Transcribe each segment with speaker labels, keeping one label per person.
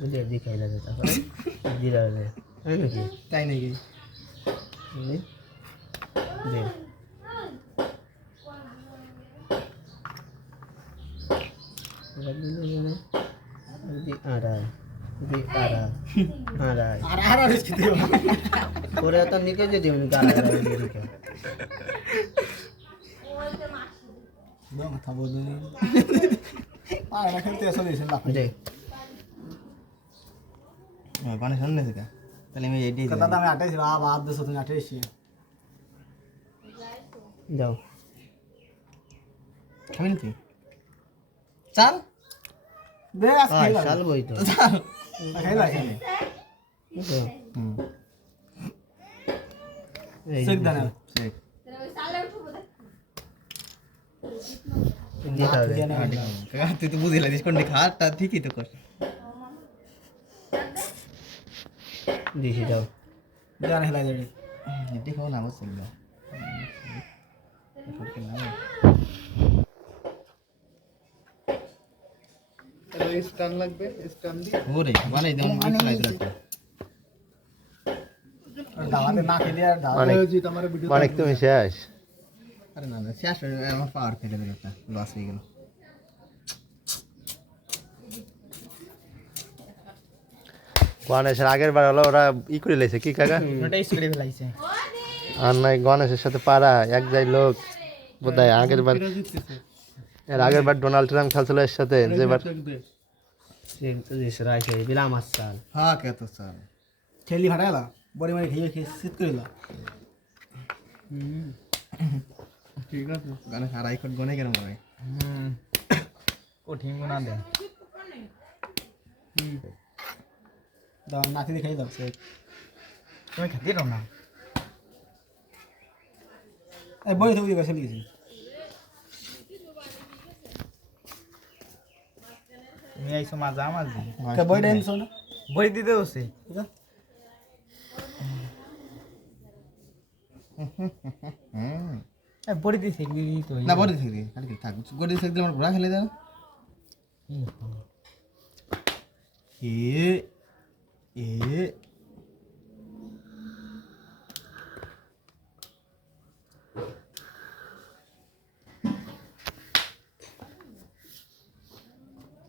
Speaker 1: যদি এদিকে খাইলা যেত দিলা তাই নাকি
Speaker 2: তাই নাকি?
Speaker 1: নে? দে।
Speaker 2: হবে।
Speaker 1: পরে তো নিকে যে দিবেন গালা গালা দিকে?
Speaker 2: দাও কথা বলুন আর না আসলে লাফ
Speaker 1: দে।
Speaker 3: গণেশ অন্য থেকে তাহলে আমি এডি
Speaker 2: দাদা আমি আটাইছি বাবা বাদ দেছো তুমি আটাইছি
Speaker 1: যাও।
Speaker 3: খাবি না তুই চাল?
Speaker 2: দে আজ
Speaker 1: আয়
Speaker 2: খাইলা
Speaker 1: শাল বই তো?
Speaker 3: হুম।
Speaker 2: দানা
Speaker 1: হবে
Speaker 3: কাকা তুই তো বুঝিলা দিস কোনটি খাটটা ঠিকই তো কর
Speaker 1: দিছি দাও
Speaker 2: জানা
Speaker 3: না
Speaker 4: স্টান লাগবে স্টান দি
Speaker 3: ওরে বালাই দাও আমি ফলাই দিলাম
Speaker 2: দাওয়াতে না খেলে আর
Speaker 4: তোমার ভিডিও
Speaker 5: অনেক তুমি শেষ
Speaker 3: আরে না না শেষ হয়ে গেল, আমার পাওয়ার ফেলে দিল লস হয়ে গেল
Speaker 5: গণেশের আগের বার হলো ওরা ই করে লেছে কি কাকা? আর নাই গণেশের সাথে পারা এক যাই লোক। বোধহয় আগের বার এর আগের বার ডোনাল্ড ট্রাম্প খেলছিল এর সাথে যেবার
Speaker 3: হ্যাঁ কে তো স্যার।
Speaker 2: খেলি ফাটাইলা বড়ি মারি খেয়ে খেয়ে শীত করিলা
Speaker 4: ঠিক আছে।
Speaker 3: গানে হারাই কোট গনে কেন মরে?
Speaker 2: কঠিন গুণা দে দাও নাতি দিয়ে খাই দাও সে। তুমি খাতে দাও না। এই বই তো বুঝে গেছে লিখেছি
Speaker 6: তুমি আইসো মাজা মাঝি
Speaker 2: তা বইটা এনেছো না
Speaker 6: বই দিতে
Speaker 3: হুম
Speaker 6: বড়ি তো।
Speaker 3: না বড়ি থেকে খালি কি থাক গড়ি থেকে দিলে আমার ঘোড়া খেলে দাও এ এ।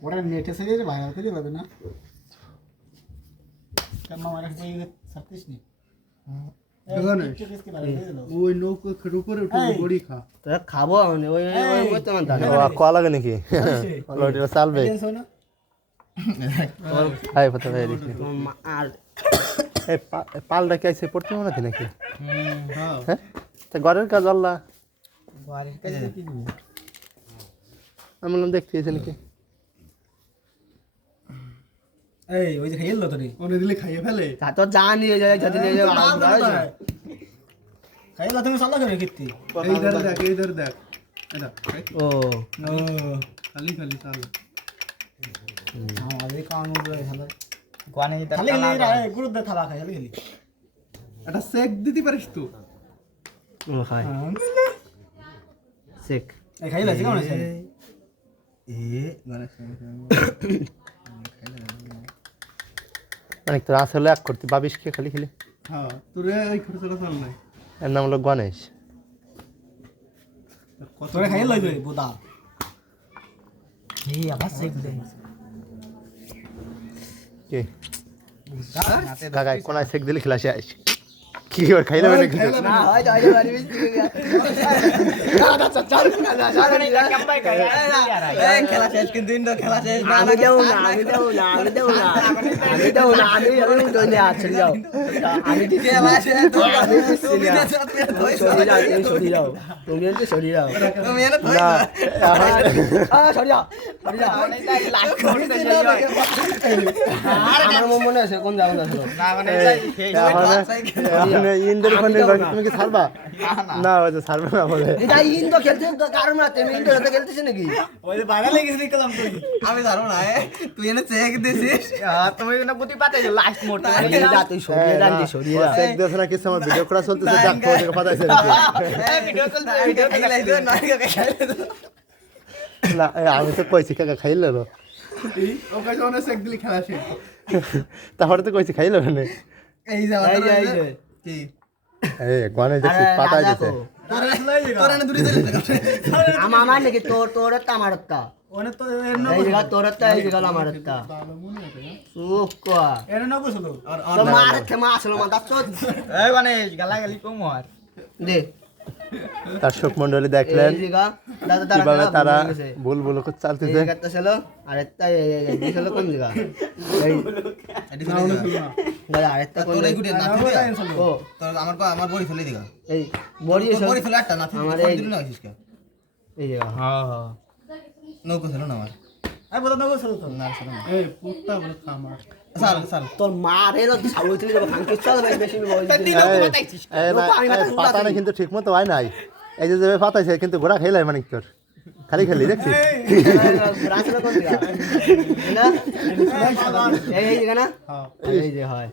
Speaker 2: ওটা নেটে সেরে ভাইরাল করে যাবে না। কেন আমার বই সার্টিস নি।
Speaker 4: ওই নৌকো উপরে উঠে
Speaker 2: এই।
Speaker 4: বড়ি খা।
Speaker 1: তোরা খাব
Speaker 5: লাগে নাকি? ওটা চালবে।
Speaker 2: না
Speaker 5: হাই ফতে ভাই দেখি।
Speaker 1: আর
Speaker 5: এই পা- এই পালটা কি আইসে পড়তে মনে নাকি নাকি?
Speaker 4: হ্যাঁ?
Speaker 5: হ্যাঁ তা ঘরের কাজ আল্লাহ।
Speaker 6: বাড়ির কাছে কি
Speaker 5: আমি বললাম দেখতে এসে নাকি?
Speaker 2: এই ওই যে খেয়ে তো রে
Speaker 4: ওনে দিলে খাইয়ে ফেলে।
Speaker 1: তা তো জানি ওই জায়গায় যদি নিয়ে যাব
Speaker 2: খাই দাও তুমি সাল্লা করে কিত্তি
Speaker 4: এই ধর দেখ। এই ধর দেখ এটা
Speaker 1: ও।
Speaker 2: ও
Speaker 4: খালি খালি চাল
Speaker 2: আমাদের কান উঠে খালা
Speaker 6: গোয়ানে তার
Speaker 2: খালি। খালি রে গুরুদ দে থালা খাই খালি খালি
Speaker 4: এটা সেক দিতে পারিস তো
Speaker 1: ও খাই শেখ
Speaker 2: এই খাই লাগছে কেমন
Speaker 3: এ গণেশ
Speaker 5: অনেক তোর আসলে এক করতে পাবিস কে খালি খালি
Speaker 4: হ্যাঁ তোরে এই খরচাটা চাল নাই
Speaker 5: এর নাম হলো গণেশ
Speaker 4: কত
Speaker 2: খাই লাগবে বুদা।
Speaker 6: এই আবার সেক দে
Speaker 5: কে কাকা কোনায় সেক দিলে খেলা শেষ কি ওর খাইলে মানে কিছু
Speaker 1: না হয় যাই বাড়ি বেশি
Speaker 3: খেলা শেষ কিন্তু ইন্ডো খেলা শেষ
Speaker 1: আমি দেবো না আমি দেবো না আমি দেবো না আমি দেবো না আমি আমি জন্য আছি যাও আমি দিচ্ছি না। আমি দিচ্ছি না। তুমি সরে যাও তুমি সরে যাও তুমি একটু সরে যাও
Speaker 3: তুমি এনে
Speaker 5: না এখন-
Speaker 1: আ, সরে যাও সরে যাও আমার মন মনে আছে কোন যাব না শোনো।
Speaker 5: এখন এখন ইন্ডোর ফোনে তুমি কি ছাড়বা? না ওই তো ছাড়বে না বলে।
Speaker 1: এটা ইন্দো খেলতে কারণ না তুমি ইন্দো খেলতে খেলতেছি নাকি?
Speaker 2: ওই যে নিকলাম তুই।
Speaker 3: আমি জানো না তুই এনে চেক দিছিস।
Speaker 6: তুমি না লাস্ট
Speaker 1: যা তুই সরিয়ে যা তুই সরিয়ে যা
Speaker 5: চেক না। কিছু আমার ভিডিও করা চলতেছে নাকি।
Speaker 6: ভিডিও চলতে
Speaker 3: ভিডিও খেলাই দিও নয় খাইলে
Speaker 5: না আমি তো কইছি কাকা খাইলে লো
Speaker 4: এই ও কাছে অনেক সেক দিলি খেলা শেষ।
Speaker 5: তারপরে তো কইছি খাইলো না।
Speaker 3: এই যে,
Speaker 1: এই যে।
Speaker 3: কি?
Speaker 5: এই গনে পাতায়
Speaker 1: রাজা
Speaker 5: দিছে।
Speaker 1: আমার নাকি তোর তোর আমার মার থেমা আসলো মা দাচ্ছ
Speaker 6: এই গণেশ গালা গালি কম আর।
Speaker 1: দে।
Speaker 5: দর্শক মন্ডলী দেখলেন কীভাবে তারা ভুল ভুল করে
Speaker 1: এই
Speaker 5: চালতেছে
Speaker 1: জায়গাটা ছিল আর একটা এই এই এই ছিল কোন জায়গা? এই দাদা আরেকটা কোন
Speaker 3: তোর এই গুটে
Speaker 1: ও
Speaker 3: তোর আমার পা- আমার বড়ি ফেলে দিগা?
Speaker 1: এই বড়ি
Speaker 3: তোর
Speaker 1: এসো
Speaker 3: বড়ি ফেলে একটা না
Speaker 1: আমার
Speaker 3: আমার
Speaker 1: এই-
Speaker 3: দিন না হইছিস কা
Speaker 1: এই জায়গা
Speaker 6: হ্যাঁ হ্যাঁ
Speaker 3: নৌকো ছিল না আমার?
Speaker 2: আই তো
Speaker 3: না
Speaker 4: পুত্তা
Speaker 3: সাল সাল
Speaker 1: তোর মারে যাবে চল ভাই বেশি বল
Speaker 5: না। কিন্তু ঠিক মতো হয় নাই এই যে যে পাতাইছে কিন্তু ঘোড়া খেলাই মানে তোর খালি খেলি দেখছিস
Speaker 1: হয়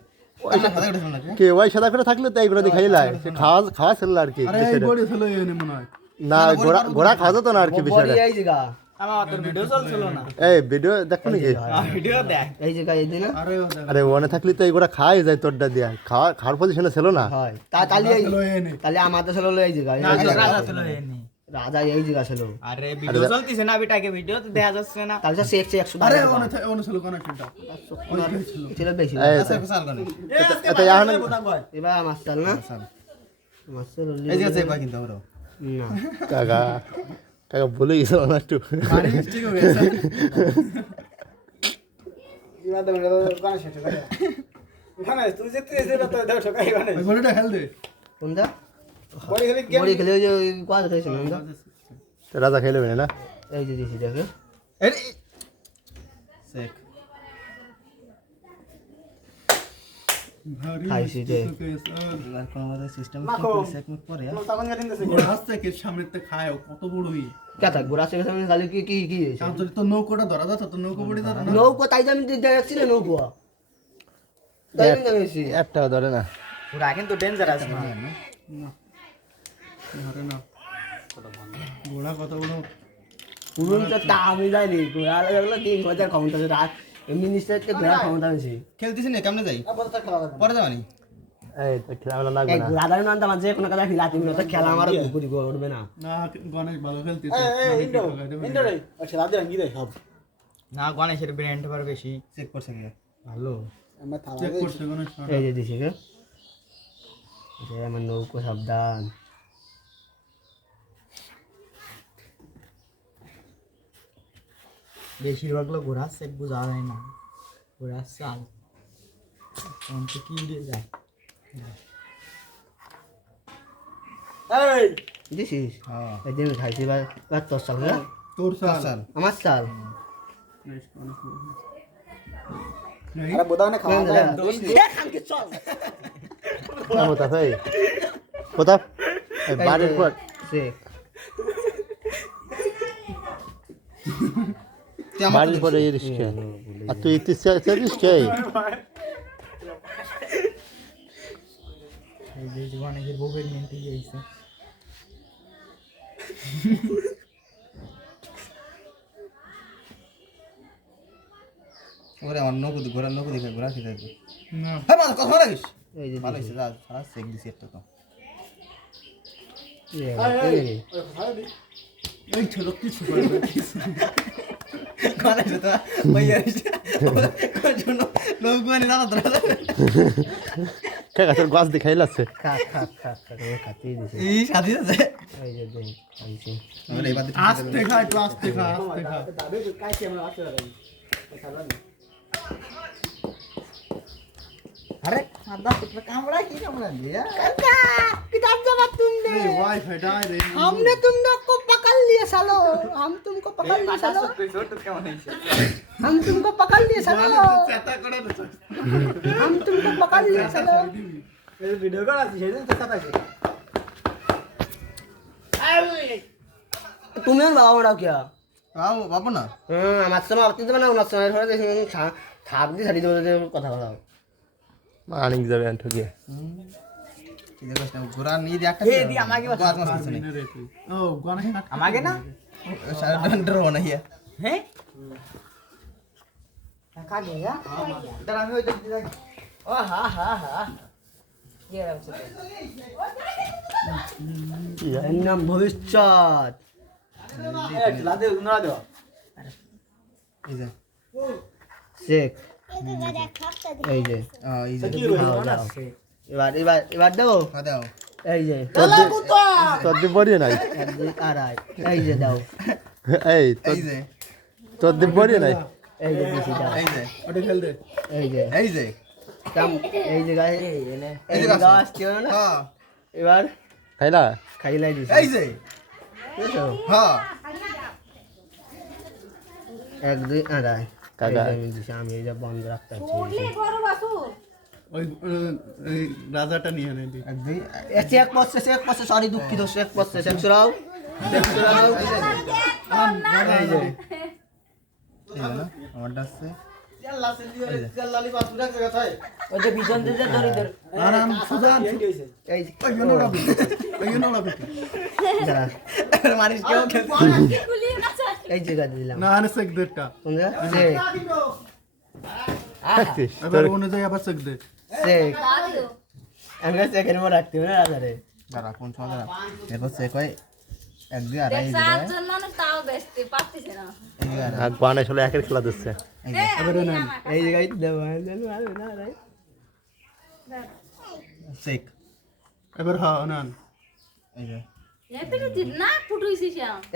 Speaker 3: না
Speaker 5: কে ওই সাদা করে থাকলে তো এইগুলো দিয়ে খাইলাই সে খাওয়া খাওয়া ছিল আর কি
Speaker 4: আরে এই
Speaker 5: বিষয়টা।
Speaker 4: বড়ি ছিল এনে মনে হয়
Speaker 5: না ঘোড়া ঘোড়া খাওয়া যেত না আর কি
Speaker 1: বড়ি
Speaker 5: বিষয়টা
Speaker 1: এই
Speaker 6: ভিডিও চলছিল না।
Speaker 5: এই ভিডিও দেখো নাকি?
Speaker 1: জায়গা
Speaker 4: আরে
Speaker 5: ওনে থাকলে তো এইগুলা খাওয়াই যায় তোরটা দিয়া। খাওয়া খাওয়ার পজিশনে ছিল না।
Speaker 1: হয়। তাহলে আমাদের ছিল এই
Speaker 6: রাজা
Speaker 1: এই জায়গা ছিল।
Speaker 6: আরে ভিডিও চলতিছে না বিটাকে ভিডিও তো দেখা যাচ্ছে না।
Speaker 1: তাহলে সে একশো একশো
Speaker 4: আরে ওনে ওনে ছিল কানেকশনটা
Speaker 1: ছিল। বেশি।
Speaker 5: এই
Speaker 3: সাল সাল গানে
Speaker 5: এখন
Speaker 1: এবার আমার চাল না? আমার চাল
Speaker 3: এই যে আছে বা কিন্তু আমরা
Speaker 1: না।
Speaker 5: কাকা। কাকা বলে গেছিল না একটু।
Speaker 4: রাজা খেলে না এই
Speaker 2: ইবা দে। মেরে গান শেষ করে গান তুই যেতে যেতে তো দাও ঠকাই গান
Speaker 4: ওই বড়িটা খেল দে
Speaker 1: কোনটা
Speaker 2: বড়ি খালি গেম
Speaker 1: বড়ি খেলে ওই যে ওই কোয়াদ খাইছিল না
Speaker 5: তো রাজা খাইলে না
Speaker 1: এই যে দিছি দেখো
Speaker 3: সেক
Speaker 4: ভারী
Speaker 1: খাইছি যে
Speaker 3: কোন আমাদের সিস্টেম
Speaker 4: খায় কত বড় হই
Speaker 1: কে থাক থেকে সামনে খালি কি কি কি হয়েছে?
Speaker 4: তো নৌকোটা ধরা যাচ্ছে তো নৌকো বড়ি ধরা
Speaker 1: নৌকো তাই আমি দেখছি না নৌকো। তাই আমি দেখছি
Speaker 5: একটা ধরে না।
Speaker 6: পুরা কিন্তু ডেঞ্জারাস না।
Speaker 4: ধরে না। গোড়া কত বড়?
Speaker 1: পুরুন তো তা আমি জানি গোড়া লাগল কি মজার ক্ষমতা আছে। রাত মিনিস্টার তো গোড়া ক্ষমতা আছে
Speaker 3: খেলতিস না কেমনে যাই? পরে যাবানি
Speaker 5: এই তো খেলা লাগবে না।
Speaker 1: তো যে কোনো কথা ফিলাতে না তো খেলা আমার উঠবে না।
Speaker 4: না গণেশ ভালো খেলতেছে।
Speaker 2: এই এই ইন্ডো ইন্ডো রে। আচ্ছা রাতে আঙ্গি দে সব।
Speaker 6: না গণেশের ব্রেন্ড বার বেশি।
Speaker 3: চেক করছে কি?
Speaker 1: ভালো।
Speaker 2: আমরা থালা
Speaker 4: চেক করছে গণেশ
Speaker 1: এই যে দিছে আমার নৌকো সাবধান।
Speaker 6: বেশিরভাগ লোক ঘোড়া সেক বোঝা যায় না। ঘোড়া চাল তখন তো কি উড়ে যায়
Speaker 2: এই!
Speaker 1: দিছিস
Speaker 3: হ্যাঁ।
Speaker 1: এই দিন খাইছি বা তোর চাল
Speaker 4: তোর সাল
Speaker 3: সাল
Speaker 1: আমার চাল।
Speaker 2: আরে বোদানে খাওয়া যায়
Speaker 5: না প্রতাপ এই। প্রতাপ বাড়ির পর।
Speaker 1: সে।
Speaker 5: বাড়ির পরে এই রিস্কে আর তুই
Speaker 6: গণেশের বউ
Speaker 3: ওরে আমার নৌকো দি ঘোড়া নৌকো দিকে ঘোড়া খেতে থাকবে হ্যাঁ মাথা কথা রাখিস
Speaker 1: এই যে
Speaker 3: ভালো হয়েছে যা সারা দিছি একটা তো
Speaker 4: এই ছেলে কিছু করে না।
Speaker 3: কানে যেটা ভাইয়া কোন জন্য নৌকো আনি দাদা ধরা
Speaker 5: ঠিক আছে গাছ দিয়ে খাইলাছে
Speaker 1: খা খা খা খা আমি খাতেই দিছি
Speaker 3: এই সাথে আছে
Speaker 1: এই যে দেখ খাইছি
Speaker 3: ওরে এবার
Speaker 4: আস্তে খা একটু আস্তে খা আস্তে খা
Speaker 2: দাদু কাইছে আমরা আছে খেলা
Speaker 6: আরে আদা পুত্র কামড়া কি কামড়া দিয়া
Speaker 1: किधर जब तुमने
Speaker 4: এই ওয়াইফাই ডাই রে
Speaker 1: हमने तुम लोग को पकड़ लिया सालो हम तुमको पकड़ लिए सालो
Speaker 6: ছোট কেমন হয়েছে
Speaker 1: हम तुमको पकड़ लिए सालो
Speaker 4: চেতা করে দিছে
Speaker 1: हम तुमको पकड़ लिए सालो
Speaker 2: এই ভিডিও করা আছে সেদিন তো কথা আছে
Speaker 1: तुम्हें बाबा मरा क्या
Speaker 3: আও বাবু না
Speaker 1: হুম আমার সময় আপনি তো মানে ওনার সময় ধরে দেখি ছাপ দিয়ে ছাড়ি দেবো কথা বলা
Speaker 5: আনিক যাবে ঠকিয়ে
Speaker 3: কি না নিয়ে দিয়ে একটা
Speaker 6: আমাকে বাঁচা।
Speaker 3: গাছ মাছ কিছু নেই
Speaker 4: ও
Speaker 6: আমাকে না?
Speaker 3: সারা ডন্ডর হনা হিয়া? দাঁড়া আমি ওই দিক যাই।
Speaker 1: ও হা হা হা। নাম ভবিষ্যৎ।
Speaker 3: এই যে
Speaker 1: শেখ। এই যে। দাও, দাও। এবার এবার এবার দেবো?
Speaker 3: হ্যাঁ, দাও।
Speaker 1: এই যে
Speaker 5: তোর দিয়ে বড়ি নাই?
Speaker 1: এক দুই আড়াই এই যে দাও।
Speaker 5: এই
Speaker 3: যে।
Speaker 5: তোর দিয়ে বড়ি নাই?
Speaker 1: এই যে বেশি দাও।
Speaker 3: এই যে।
Speaker 2: ওটা খেল দে।
Speaker 1: এই যে।
Speaker 3: এই যে।
Speaker 1: কাম- এই যে গায়ে এই যে দাও আসছে না?
Speaker 3: হ্যাঁ।
Speaker 1: এবার
Speaker 5: খাইলা?
Speaker 1: খাইলাই দিছি।
Speaker 3: এই যে। হ্যাঁ।
Speaker 1: এক দুই আড়াই
Speaker 5: কাকা।
Speaker 1: আমি এই যে বন্ধ রাখতে।
Speaker 4: ওই এই রাজাটা নিয়ে নে দি।
Speaker 3: এক দুই
Speaker 1: এ চেক পড়ছে চেক পড়ছে সরি দুঃখিত চেক পড়ছে চেক সরাও
Speaker 3: আমারটা আছে মানুষ কেউ
Speaker 1: এই যে দিলাম।
Speaker 4: না সেক এবার অনুযায়ী আবার সেক দে।
Speaker 1: চেক আমি চেকের মধ্যে রাখতে হবে না রাজারে
Speaker 3: দাঁড়া কোন সময় দাঁড়া। দেখো সে কয় এক দুই আড়াই
Speaker 5: আর গণেশ হলো একের খেলা দিচ্ছে
Speaker 3: এই
Speaker 1: জায়গায়
Speaker 3: শেক
Speaker 4: এবার হ্যাঁ নেন
Speaker 3: এই যে।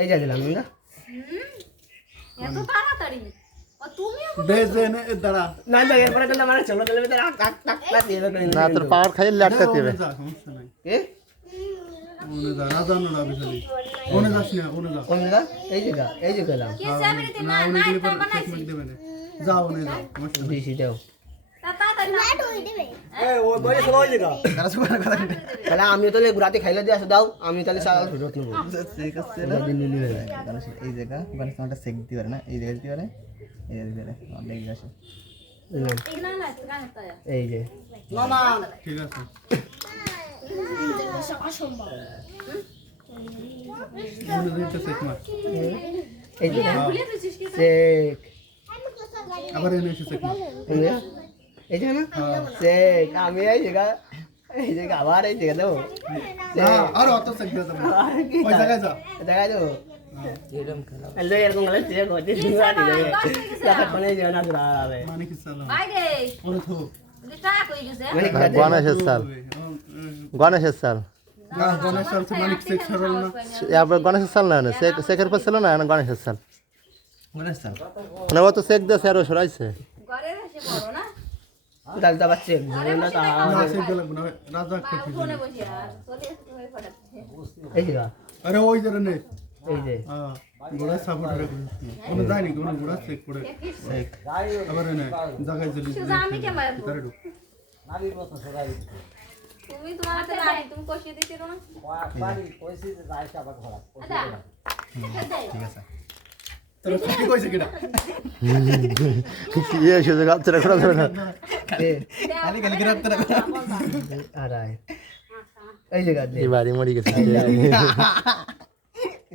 Speaker 1: এই দিলাম না
Speaker 7: এত তাড়াতাড়ি।
Speaker 4: নে
Speaker 5: তোর পাওয়ার খাইলে লাটকাতে হবে
Speaker 4: যা সমস্যা নাই
Speaker 1: কে
Speaker 4: ওনে যা রাজা নোরা বিশালি ওনে যাস না ওনে যা
Speaker 1: কোন জায়গা এই জায়গা এই যে গেলাম
Speaker 7: কে চাবিতে
Speaker 4: না
Speaker 7: না
Speaker 4: ওনে
Speaker 7: না
Speaker 4: দিলে
Speaker 7: তা
Speaker 4: পরে
Speaker 7: বানাইছি
Speaker 4: চেকমেট দেবে যাও
Speaker 1: তাহলে আমি তাহলে ঘুরাতে খাইলে দিয়ে আসো দাও আমি তাহলে সারা ফেরত নেব
Speaker 3: শেক আছে
Speaker 1: এটা দিন নিলে হয়ে যায়।
Speaker 3: গণেশ এই জায়গা গণেশ আমারটা সেক দিতে পারে না এই জায়গা দিতে পারে এই জায়গা দিতে পারে অনেক আসে
Speaker 1: দিলাম।
Speaker 7: না না গানে তাই
Speaker 1: এই যে
Speaker 4: ঠিক আছে ওনে দিতে সেক মার
Speaker 1: এই যে
Speaker 7: ভুলে দিছিস কি
Speaker 1: চেক
Speaker 4: আবার এনে এসে সেক মার
Speaker 1: কোন জায়গা? এই যে না চেক আমি এই জায়গা জায়গা আবার জায়গা দেবো
Speaker 4: না। আর অত ওই জায়গায়
Speaker 1: না
Speaker 5: গণেশের সাল গণেশের সাল
Speaker 4: না
Speaker 5: গণেশের সাল না না শেখ শেখের পর ছিল না গণেশের সাল মানে ও তো শেখ দিয়েছে আরও সরাইছে।
Speaker 7: না?
Speaker 1: তাহলে তো আবার চেক ধরে না তা
Speaker 4: না না
Speaker 7: হয়ে
Speaker 1: এই জায়গা
Speaker 4: আরে ওই জায়গা নে
Speaker 1: এই যে।
Speaker 4: হ্যাঁ গোড়া সাপোর্ট রে ওনে যায়নি ওনে গোড়া সেক করে আবার এনে জায়গায় চলি
Speaker 7: শুধু আমি কে মারবো
Speaker 4: ভিতরে ঢুক।
Speaker 7: তুমি তোমার হাতে লাড়ি তুমি কষিয়ে দিতে না? আচ্ছা।
Speaker 3: ঠিক আছে।
Speaker 4: তোর কি কইছে কিডা
Speaker 5: ইয়ে সুযোগ আছে করা যাবে না
Speaker 1: এ,
Speaker 3: খালি খালি গ্রাফ করে
Speaker 1: আড়াই এই জায়গা দে
Speaker 5: এই বাড়ি মরি গেছে।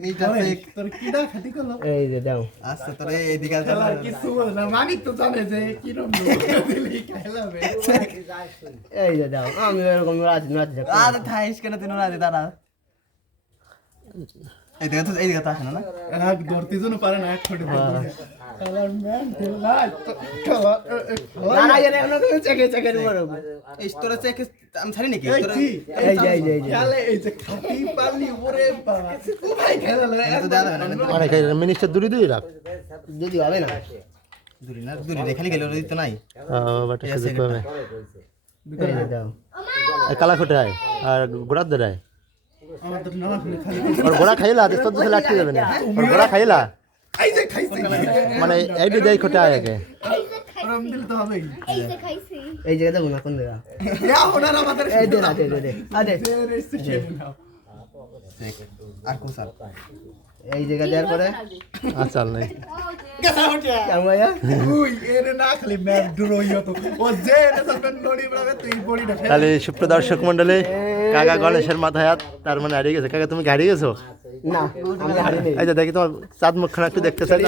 Speaker 3: এইটা শেক
Speaker 4: তোর কিডা করল?
Speaker 1: এই যে দাও।
Speaker 3: আচ্ছা তোর চল
Speaker 4: কিছু বলে না। মানিক তো জানে যে কি রকম দিলি
Speaker 1: এই যে দাও। আমি এরকম রাত রাত
Speaker 3: আর থাইস কেন তুই না দাঁড়া। এই তো এই তো আসে না
Speaker 4: এক ধরতে জন্য পারে না এক ছোটে
Speaker 3: তো
Speaker 5: মিনিস্টার দূরে দূরে রাখ।
Speaker 1: যদি হবে না।
Speaker 3: দূরে না দূরে খালি গেলে দিতে নাই।
Speaker 5: কালা খুঁটে আর গোড়ার ধরে ওর গোড়া খাইলা তো সালে আটকে যাবে না? ওর গোড়া খাইলা?
Speaker 4: এই যে
Speaker 5: মানে দেয় খুঁটে আগে।
Speaker 1: এই জায়গা গুণা কোন
Speaker 4: আমাদের
Speaker 1: এই দে না দে দে দে
Speaker 3: আর কোন স্যার
Speaker 1: এই জায়গা দেওয়ার পরে?
Speaker 5: আর চাল নেই
Speaker 4: ইয়া
Speaker 5: তাহলে সুপ্রিয় দর্শক মন্ডলী কাকা গণেশের মাথায় হাত তার মানে হারিয়ে গেছে। কাকা তুমি হারিয়ে গেছো? এই যে দেখি তোমার চাঁদ মুখখানা একটু দেখতে চাই।